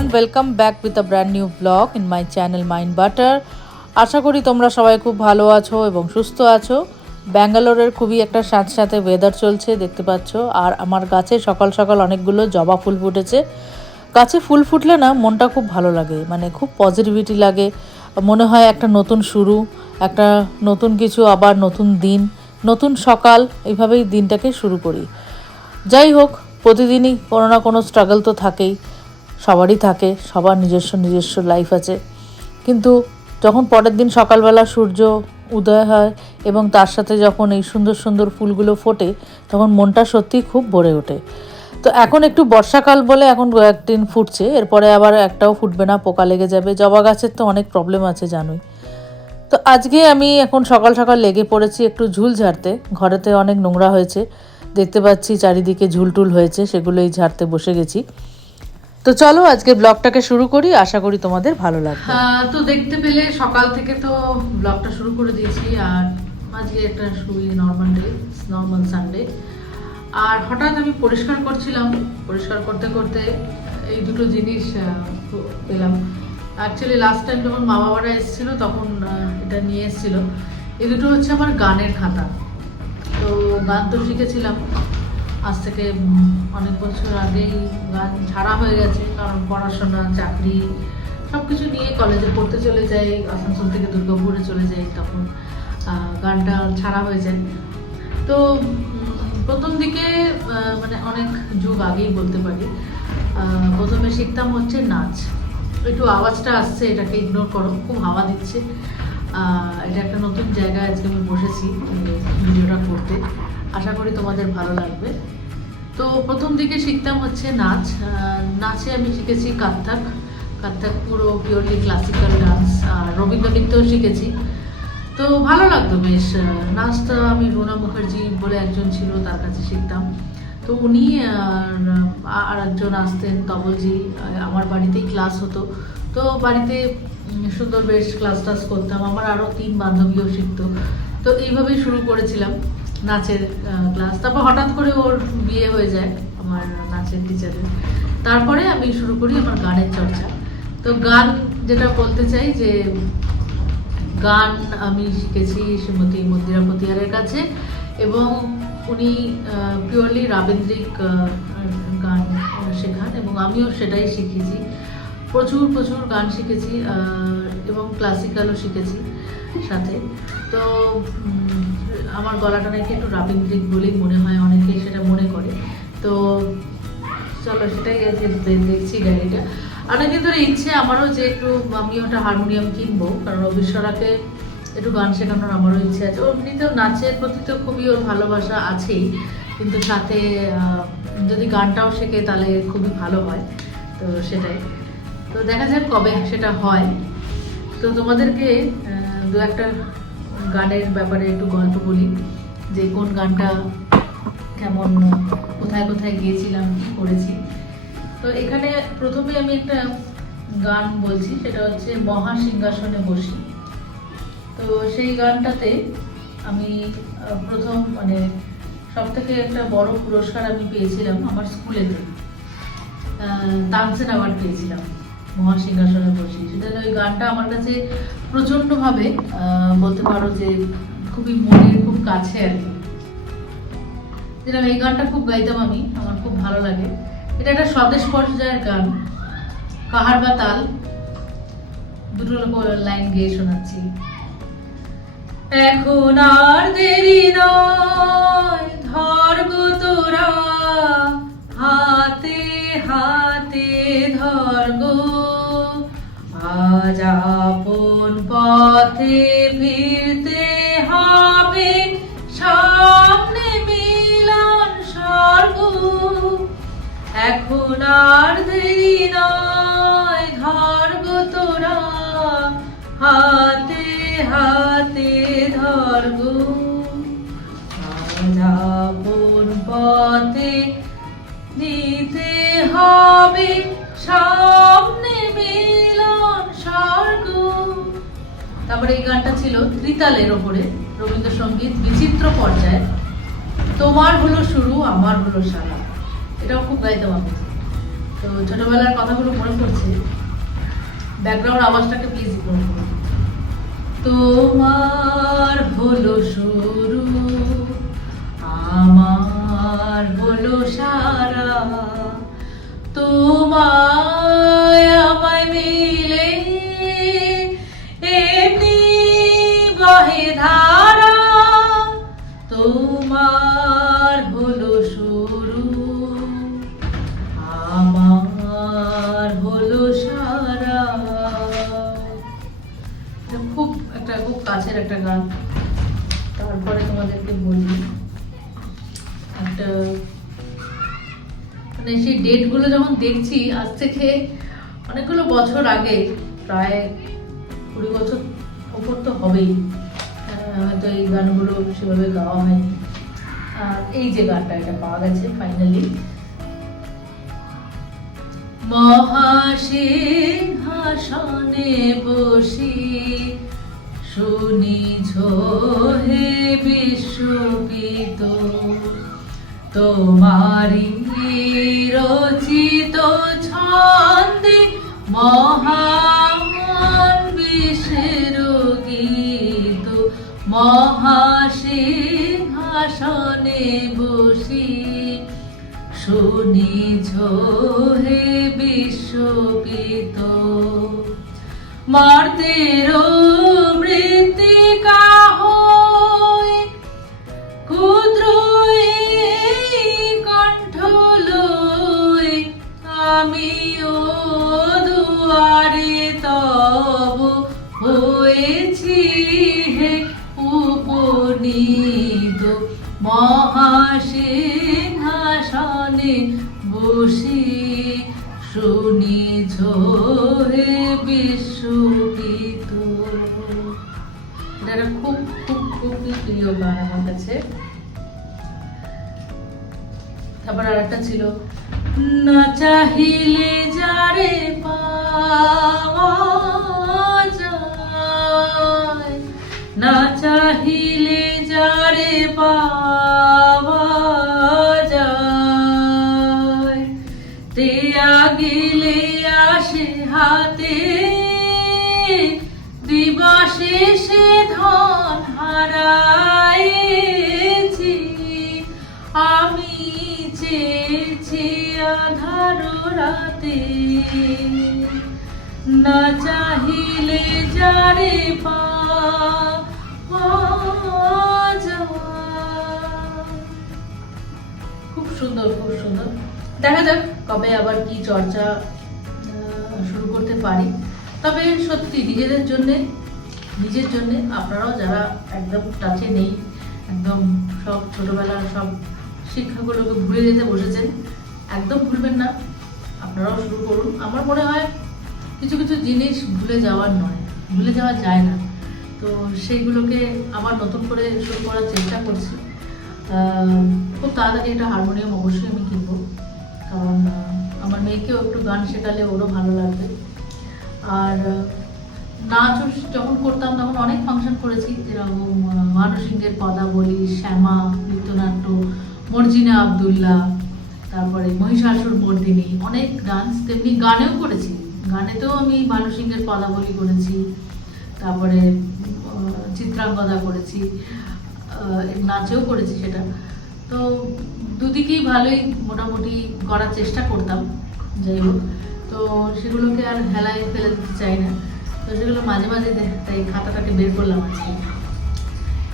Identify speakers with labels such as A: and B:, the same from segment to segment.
A: Everyone welcome back with a brand new blog in my channel mind butter আশা করি তোমরা সবাই খুব ভালো আছো এবং সুস্থ আছো। ব্যাঙ্গালোরের খুবই একটা সাথে সাথে ওয়েদার চলছে, দেখতে পাচ্ছ। আর আমার গাছে সকাল সকাল অনেকগুলো জবা ফুল ফুটেছে। গাছে ফুল ফুটলে না মনটা খুব ভালো লাগে মানে খুব পজিটিভিটি লাগে। মনে হয় একটা নতুন শুরু, একটা নতুন কিছু, আবার নতুন দিন, নতুন সকাল, এইভাবেই দিনটাকে শুরু করি। যাই হোক, প্রতিদিনই কোনো না কোনো স্ট্রাগল তো থাকেই। সবারই থাকে, সবার নিজস্ব নিজস্ব লাইফ আছে। কিন্তু যখন পরের দিন সকালবেলা সূর্য উদয় হয় এবং তার সাথে যখন এই সুন্দর সুন্দর ফুলগুলো ফোটে, তখন মনটা সত্যি খুব ভরে ওঠে। তো এখন একটু বর্ষাকাল বলে এখন কয়েকদিন ফুটছে, এরপরে আবার একটাও ফুটবে না, পোকা লেগে যাবে। জবা গাছের তো অনেক প্রবলেম আছে, জানোই। তো আজকে আমি এখন সকাল সকাল লেগে পড়েছি একটু ঝুল ঝাড়তে। ঘরেতে অনেক নোংরা হয়েছে, দেখতে পাচ্ছি চারিদিকে ঝুলটুল হয়েছে, সেগুলোই ঝাড়তে বসে গেছি। তো চলো আজকে ব্লগটাকে শুরু করি। আশা করি তোমাদের ভালো লাগবে।
B: হ্যাঁ, তো দেখতে পেলে সকাল থেকে তো ব্লগটা শুরু করে দিয়েছি আর আজকে একটা শুই নর্মাল ডে নর্মাল সানডে আর হঠাৎ আমি পরিষ্কার করছিলাম পরিষ্কার করতে করতে এই দুটো জিনিস পেলাম। অ্যাকচুয়ালি লাস্ট টাইম যখন মা বাবারা এসেছিল তখন এটা নিয়ে এসেছিল। এই দুটো হচ্ছে আমার গানের খাতা। তো গান তো শিখেছিলাম। আজ থেকে অনেক বছর আগেই গান ছাড়া হয়ে গেছে, কারণ পড়াশোনা, চাকরি সব কিছু নিয়ে কলেজে পড়তে চলে যাই, আসানসোল থেকে দুর্গাপুরে চলে যাই, তখন গানটা ছাড়া হয়ে যায়। তো প্রথম দিকে মানে অনেক যুগ আগেই বলতে পারি প্রথমে শিখতাম হচ্ছে নাচ। একটু আওয়াজটা আসছে, এটাকে ইগনোর করো, খুব হাওয়া দিচ্ছে। এটা একটা নতুন জায়গায় আজকে আমি বসেছি ভিডিওটা করতে। আশা করি তোমাদের ভালো লাগবে। তো প্রথম দিকে শিখতাম হচ্ছে নাচ। নাচে আমি শিখেছি কাত্থাক। কাত্থাক পুরো পিওরলি ক্লাসিক্যাল ডান্স আর রবীন্দ্র নৃত্যও শিখেছি। তো ভালো লাগতো বেশ। নাচটা আমি রুনা মুখার্জি বলে একজন ছিল, তার কাছে শিখতাম। তো উনি আর একজন আসতেন তবলজি আমার বাড়িতেই ক্লাস হতো। তো বাড়িতে সুন্দর বেশ ক্লাস টাস করতাম। আমার আরও তিন বান্ধবীও শিখতো। তো এইভাবেই শুরু করেছিলাম নাচের ক্লাস। তারপর হঠাৎ করে ওর বিয়ে হয়ে যায় আমার নাচের টিচারের তারপরে আমি শুরু করি আমার গানের চর্চা। তো গান যেটা বলতে চাই যে, গান আমি শিখেছি শ্রীমতী মন্দিরা পতিয়ারের কাছে এবং উনি পিওরলি রাবীন্দ্রিক গান শেখান এবং আমিও সেটাই শিখেছি। প্রচুর প্রচুর গান শিখেছি এবং ক্লাসিক্যালও শিখেছি সাথে। তো আমার গলাটা নাকি একটু রাবীন্দ্রিক বলেই মনে হয় অনেকে সেটা মনে করে। তো, চলো সেটাই দে- দেখছি ডায়েরিটা অনেকদিন ধরে ইচ্ছে আমারও যে একটু আমি ওটা হারমোনিয়াম কিনবো, কারণ অবিশ্বরাকে একটু গান শেখানোর আমারও ইচ্ছে আছে। ওর এমনিতেও নাচের প্রতি তো খুবই ওর ভালোবাসা আছেই, কিন্তু সাথে যদি গানটাও শেখে তাহলে খুবই ভালো হয়। তো সেটাই। তো দেখা যাক কবে সেটা হয়। তো তোমাদেরকে দু একটা গানের ব্যাপারে একটু গল্প বলি। যে কোন গানটা কেমন, কোথায় কোথায় গিয়েছিলাম, কি করেছি। তো এখানে প্রথমে আমি একটা গান বলছি, সেটা হচ্ছে মহা সিংহাসনে বসি। তো সেই গানটাতে আমি প্রথম মানে সব থেকে একটা বড় পুরস্কার আমি পেয়েছিলাম আমার স্কুলেতে তানসেন অ্যাওয়ার্ড পেয়েছিলাম। মহাসিংহাসনে বসি সেটা ওই গানটা আমার কাছে প্রচণ্ডভাবে বলতে পারো যে খুবই মনের খুব কাছে আর কি। যেটা এই গানটা খুব গাইতাম আমি, আমার খুব ভালো লাগে। এটা একটা স্বদেশ পর্যায়ের গান। কাহার বা তাল, দুটো লাইন গেয়ে শোনাচ্ছি। এখন আর দেরি নয়, ধর আপন পথে ফিরতে হবে। সামনে মিলন স্বর্গ। এখন আর দেরি নয় গো তোরা। হাতে হাতে ধর গো। এই গানটা ছিল ত্রিতালের ওপরে, রবীন্দ্রসঙ্গীত বিচিত্র পর্যায়ে। তোমার হলো শুরু, আমার হলো সারা। এটাও খুব গাইতাম আমি। তো ছোটবেলার কথাগুলো মনে পড়ছে। ব্যাকগ্রাউন্ড আওয়াজটাকে প্লিজ ইগনোর করুন তোমার হলো শুরু, আমার মানে সেই ডেটগুলো যখন দেখছি, আজ থেকে অনেকগুলো বছর আগে, প্রায় কুড়ি বছর ওপর তো হবেই। হয়তো এই গানগুলো সেভাবে গাওয়া হয়নি। এই যে গানটা এটা পাওয়া গেছে ফাইনালি মহাসিংহাসনে বসি, শুনিছ হে বিশ্বপিত তোমারি রচিত ছন্দে মহান বিশ্বের গীত মহাসিংহাসনে বসি। শুনিছ হে বিশ্বপিত মার্তের তারপর আর একটা ছিল না চাহিলে যারে পাওয়া যায় না চাহিলে যারে পাওয়া আধার রাতে। না চাহিলে যারে যায়। খুব সুন্দর খুব সুন্দর। দেখা যাক কবে আবার কি চর্চা শুরু করতে পারি। তবে সত্যি নিজেদের জন্যে, নিজের জন্যে, আপনারাও যারা একদম টাচে নেই, একদম সব ছোটবেলার সব শিক্ষাগুলোকে ভুলে যেতে বসেছেন একদম ভুলবেন না, আপনারাও শুরু করুন। আমার মনে হয় কিছু কিছু জিনিস ভুলে যাওয়ার নয়, ভুলে যাওয়া যায় না। তো সেইগুলোকে আবার নতুন করে শুরু করার চেষ্টা করছি। খুব তাড়াতাড়ি একটা হারমোনিয়াম অবশ্যই আমি কিনবো, কারণ আমার মেয়েকেও একটু গান শেখালে ওরও ভালো লাগবে। আর নাচও যখন করতাম তখন অনেক ফাংশন করেছি, যেরকম মানসিংহের পদাবলী শ্যামা, নৃত্যনাট্য, মর্জিনা আবদুল্লাহ তারপরে মহিষাসুর মর্দিনী অনেক ডান্স তেমনি গানেও করেছি। গানেতেও আমি মানসিংহের পদাবলী করেছি, তারপরে চিত্রাঙ্গদা করেছি নাচেও করেছি সেটা। তো দুদিকেই ভালোই মোটামুটি করার চেষ্টা করতাম, যাই হোক। তো সেগুলোকে আর হেলায় ফেলে দিতে চাই না। তো সেগুলো মাঝে মাঝে তাই খাতাটাকে বের করলাম আজকে।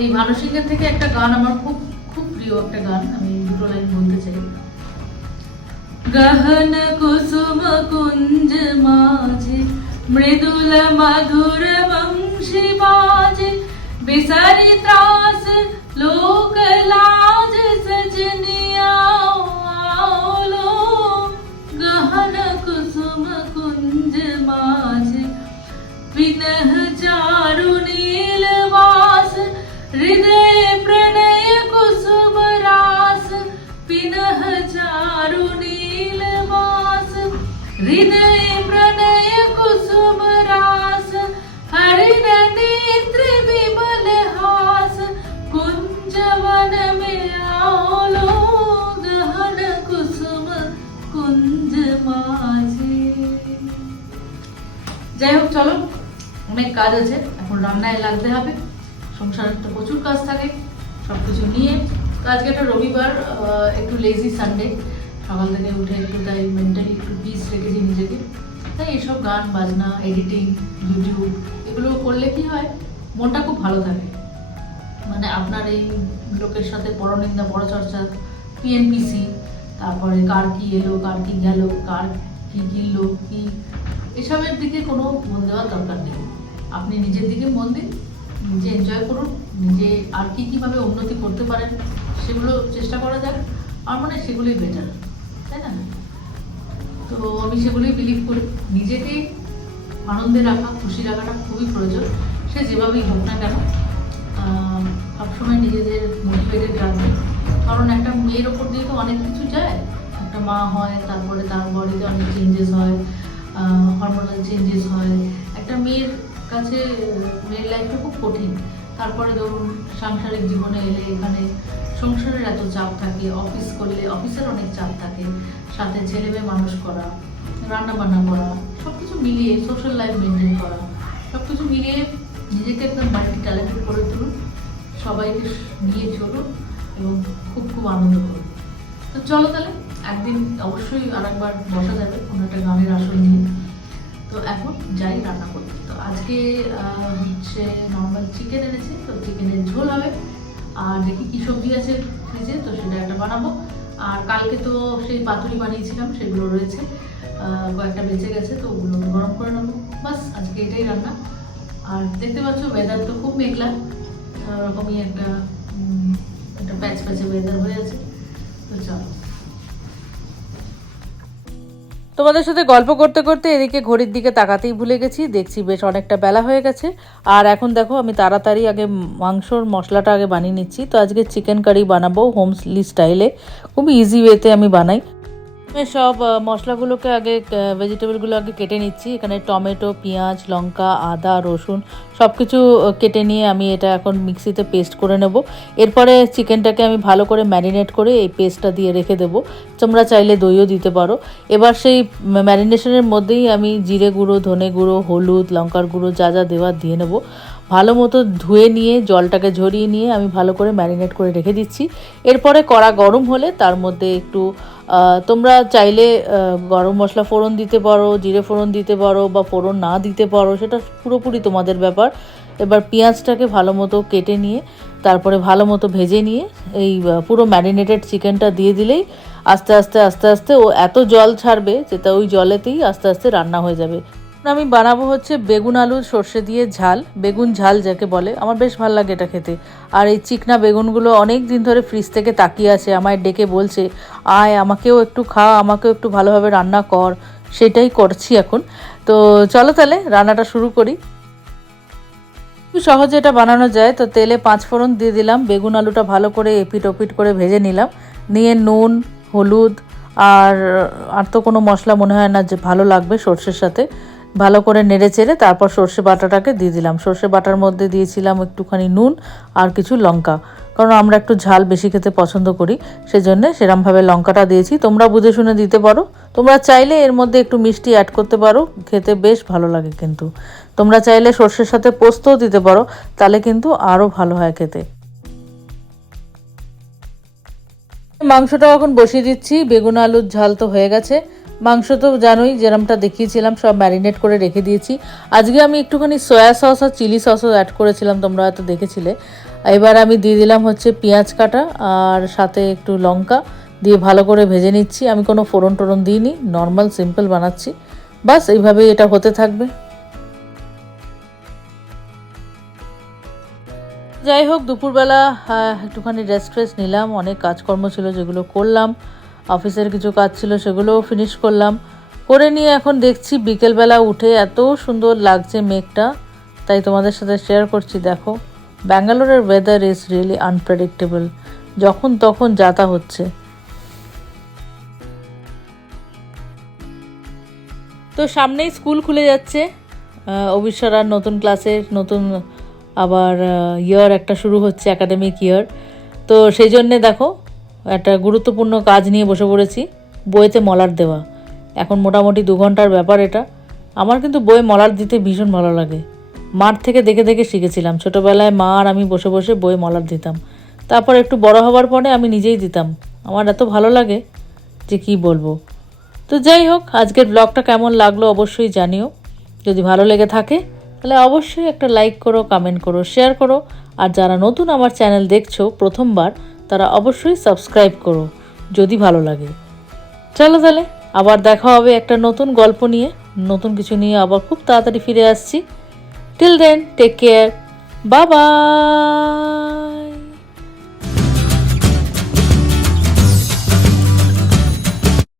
B: এই ভানুসিংহের থেকে একটা গান আমার খুব খুব প্রিয় একটা গান, আমি দুটো লাইন বলতে চাই। गहन कुसुम कुंज माझे मृदुल मधुर वंशी बाजे बिसरी त्रास लोक लाज सजनी चारु नील वास हृदय प्रणय कुसुम रास हरिण नेत्र विमल हास कुंज वन में आओ लोग हन कुसुम कुंज माझे যাই হোক চলো অনেক কাজ আছে এখন রান্নায় লাগতে হবে সংসারের তো প্রচুর কাজ থাকে সব কিছু নিয়ে তো আজকে একটা রবিবার একটু লেজি সানডে সকাল থেকে উঠে একটু তাই মেন্টালি একটু পিস রেখেছি নিজেকে। তাই এইসব গান, বাজনা এডিটিং ইউটিউব এগুলো করলে কি হয়, মনটা খুব ভালো থাকে। মানে আপনার এই লোকের সাথে পরনিন্দা, পরচর্চা পিএনপিসি তারপরে কার কি এলো, কার কি গেল, কার কি কিনলো, কি, এসবের দিকে কোনো মন দেওয়ার দরকার নেই। আপনি নিজের দিকে মন দিন, নিজে এনজয় করুন, নিজে আর কি কীভাবে উন্নতি করতে পারেন সেগুলো চেষ্টা করা যাক। আমার মনে হয় সেগুলোই বেটার তাই না? তো আমি সেগুলোই বিলিভ করি। নিজেকে আনন্দে রাখা, খুশি রাখাটা খুবই প্রয়োজন। সে যেভাবেই হোক না কেন সবসময় নিজেদের মোটিভেটেড রাখবে। কারণ একটা মেয়ের ওপর দিয়ে তো অনেক কিছু যায়। একটা মা হয়, তারপরে তার বডিতে অনেক চেঞ্জেস হয় হরমোনাল চেঞ্জেস হয়। একটা মেয়ের কাছে, মেয়ের লাইফটা খুব কঠিন। তারপরে ধরুন সাংসারিক জীবনে এলে এখানে সংসারের এত চাপ থাকে অফিস করলে অফিসের অনেক চাপ থাকে, সাথে ছেলে মেয়ে মানুষ করা রান্না বান্না করা সব কিছু মিলিয়ে সোশ্যাল লাইফ মেনটেন করা সব কিছু মিলিয়ে নিজেকে একদম মাল্টি ট্যালেন্টেড করে তুলুন, সবাইকে নিয়ে চলুন এবং খুব খুব আনন্দ করুন। তো চলো তাহলে, একদিন অবশ্যই আরেকবার বসা যাবে কোনো একটা গানের আসর নিয়ে। তো এখন যাই রান্না করতে। তো আজকে হচ্ছে নর্মাল চিকেন এনেছি, তো চিকেনের ঝোল হবে। আর দেখি কি সবজি আছে ফ্রিজে, তো সেটা একটা বানাবো। আর কালকে তো সেই পাতুরি বানিয়েছিলাম, সেগুলো রয়েছে। কয়েকটা বেঁচে গেছে, তো ওগুলো গরম করে নেব। বাস, আজকে এটাই রান্না। আর দেখতে পাচ্ছ ওয়েদার তো খুব মেঘলা। ওরকমই একটা একটা প্যাচ প্যাচে ওয়েদার হয়ে আছে। তো চলো।
A: তোমাদের সাথে গল্প করতে করতে এদিকে ঘড়ির দিকে তাকাতেই ভুলে গেছি। দেখছি বেশ অনেকটা বেলা হয়ে গেছে। আর এখন দেখো, আমি তাড়াতাড়ি আগে মাংসর মশলাটা আগে বানিয়ে নিচ্ছি। তো আজকে চিকেন কারি বানাবো হোমলি স্টাইলে খুব ইজি ওয়েতে আমি বানাই। আমি সব মশলাগুলোকে আগে ভেজিটেবলগুলো আগে কেটে নিচ্ছি। এখানে টমেটো, পেঁয়াজ, লঙ্কা, আদা, রসুন সব কিছু কেটে নিয়ে আমি এটা এখন মিক্সিতে পেস্ট করে নেব। এরপরে চিকেনটাকে আমি ভালো করে ম্যারিনেট করে এই পেস্টটা দিয়ে রেখে দেবো। তোমরা চাইলে দইও দিতে পারো। এবার সেই ম্যারিনেশনের মধ্যেই আমি জিরে গুঁড়ো, ধনে গুঁড়ো, হলুদ, লঙ্কার গুঁড়ো যা যা দেওয়ার দিয়ে নেব। ভালো মতো ধুয়ে নিয়ে, জলটাকে ঝরিয়ে নিয়ে আমি ভালো করে ম্যারিনেট করে রেখে দিচ্ছি। এরপরে কড়া গরম হলে তার মধ্যে একটু তোমরা চাইলে গরম মশলা ফোড়ন দিতে পারো, জিরে ফোড়ন দিতে পারো বা ফোড়ন না দিতে পারো, সেটা পুরোপুরি তোমাদের ব্যাপার। এবার পেঁয়াজটাকে ভালো মতো কেটে নিয়ে, তারপরে ভালো মতো ভেজে নিয়ে, এই পুরো ম্যারিনেটেড চিকেনটা দিয়ে দিলেই আস্তে আস্তে আস্তে আস্তে ও এত জল ছাড়বে যেটা ওই জলেতেই আস্তে আস্তে রান্না হয়ে যাবে। আমি বানাবো হচ্ছে বেগুন আলু সর্ষে দিয়ে ঝাল, বেগুন ঝাল যাকে বলে। আমার বেশ ভালো লাগে এটা খেতে। আর এই চিকনা বেগুনগুলো অনেক দিন ধরে ফ্রিজ থেকে তাকিয়ে আছে, আমায় ডেকে বলছে, আয়, আমাকেও একটু খা, আমাকেও একটু ভালোভাবে রান্না কর। সেটাই করছি এখন। তো চলো তাহলে রান্নাটা শুরু করি। খুব সহজে এটা বানানো যায়। তো তেলে পাঁচ ফোড়ন দিয়ে দিলাম, বেগুন আলুটা ভালো করে এপিট ওপিট করে ভেজে নিলাম। নিয়ে নুন, হলুদ, আর আর তো কোনো মশলা মনে হয় না যে ভালো লাগবে সর্ষের সাথে। ভালো করে নেড়ে চেড়ে তারপর সর্ষে বাটাটাকে দিয়ে দিলাম। সর্ষে বাটার মধ্যে দিয়েছিলাম একটুখানি নুন আর কিছু লঙ্কা। কারণ আমরা একটু ঝাল বেশি খেতে পছন্দ করি, সেজন্য সেরমভাবে লঙ্কাটা দিয়েছি। তোমরা বুঝে শুনে দিতে পারো। তোমরা চাইলে এর মধ্যে একটু মিষ্টি অ্যাড করতে পারো। খেতে বেশ ভালো লাগে কিন্তু। তোমরা চাইলে সর্ষের সাথে পোস্তও দিতে পারো, তাহলে কিন্তু আরও ভালো হয় খেতে। মাংসটা এখন বসিয়ে দিচ্ছি। বেগুন আলুর ঝাল তো হয়ে গেছে। মাংস তো জানোই, যেরমটা দেখিয়েছিলাম, সব ম্যারিনেট করে রেখে দিয়েছি। আজকে আমি একটুখানি সয়া সস আর চিলি সসও অ্যাড করেছিলাম, তোমরা হয়তো দেখেছিলে। এবার আমি দিয়ে দিলাম হচ্ছে পেঁয়াজ কাটা আর সাথে একটু লঙ্কা দিয়ে ভালো করে ভেজে নিচ্ছি। আমি কোনো ফোড়ন টোড়ন দিইনি নর্মাল সিম্পল বানাচ্ছি। বাস, এইভাবেই এটা হতে থাকবে। যাই হোক, দুপুরবেলা একটুখানি রেস্ট ফ্রেস্ট নিলাম, অনেক কাজকর্ম ছিল যেগুলো করলাম। অফিসের কিছু কাজ ছিল সেগুলোও ফিনিশ করলাম। করে নিয়ে এখন দেখছি বিকেলবেলা উঠে এত সুন্দর লাগছে মেঘটা। তাই তোমাদের সাথে শেয়ার করছি, দেখো। ব্যাঙ্গালোরের ওয়েদার ইজ রিয়েলি আনপ্রেডিক্টেবল যখন তখন যাতা হচ্ছে। তো সামনেই স্কুল খুলে যাচ্ছে। অবিশ্বরার নতুন ক্লাসের নতুন আবার ইয়ার একটা শুরু হচ্ছে একাডেমিক ইয়ার তো সেই জন্যে দেখো একটা গুরুত্বপূর্ণ কাজ নিয়ে বসে পড়েছি, বইতে মলার দেওয়া। এখন মোটামুটি দু ঘণ্টার ব্যাপার এটা। আমার কিন্তু বই মলার দিতে ভীষণ ভালো লাগে। মার থেকে দেখে দেখে শিখেছিলাম। ছোটোবেলায় মা আর আমি বসে বসে বই মলার দিতাম। তারপর একটু বড় হওয়ার পরে আমি নিজেই দিতাম। আমার এত ভালো লাগে যে কি বলব। তো যাই হোক, আজকের ব্লগটা কেমন লাগল অবশ্যই জানিও। যদি ভালো লেগে থাকে, তাহলে অবশ্যই একটা লাইক করো কমেন্ট করো শেয়ার করো। আর যারা নতুন আমার চ্যানেল দেখছ প্রথমবার তারা অবশ্যই সাবস্ক্রাইব করো, যদি ভালো লাগে। চলো তাহলে, আবার দেখা হবে একটা নতুন গল্প নিয়ে। নতুন কিছু নিয়ে আবার খুব তাড়াতাড়ি ফিরে আসছি। Till then take care bye